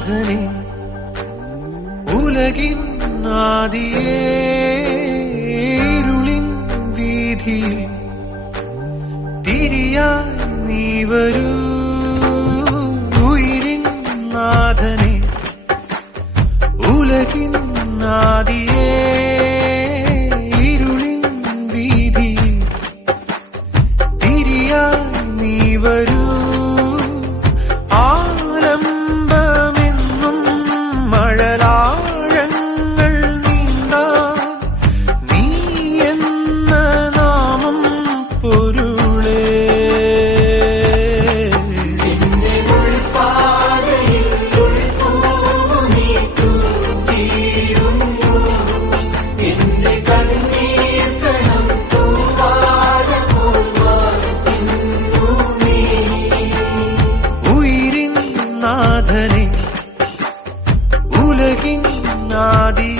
നാഥനെ ഉലകിൻ ആദിയേ ഇരുളിൻ വീതിയിൽ തിരിയായി നീ വരൂ ഉയിരിൻ നാഥനെ ഉലകിൻ ആദിയേ ഇരുളിൻ വീതിയിൽ തിരിയായി നീ വരൂ ആലംബമെന്നും മഴലാഴങ്ങൾ നീന്താ നീ എന്ന നാമം പൊരുളേ ഉയിരിൻ നാഥനെ ഉലകിൻ ആദി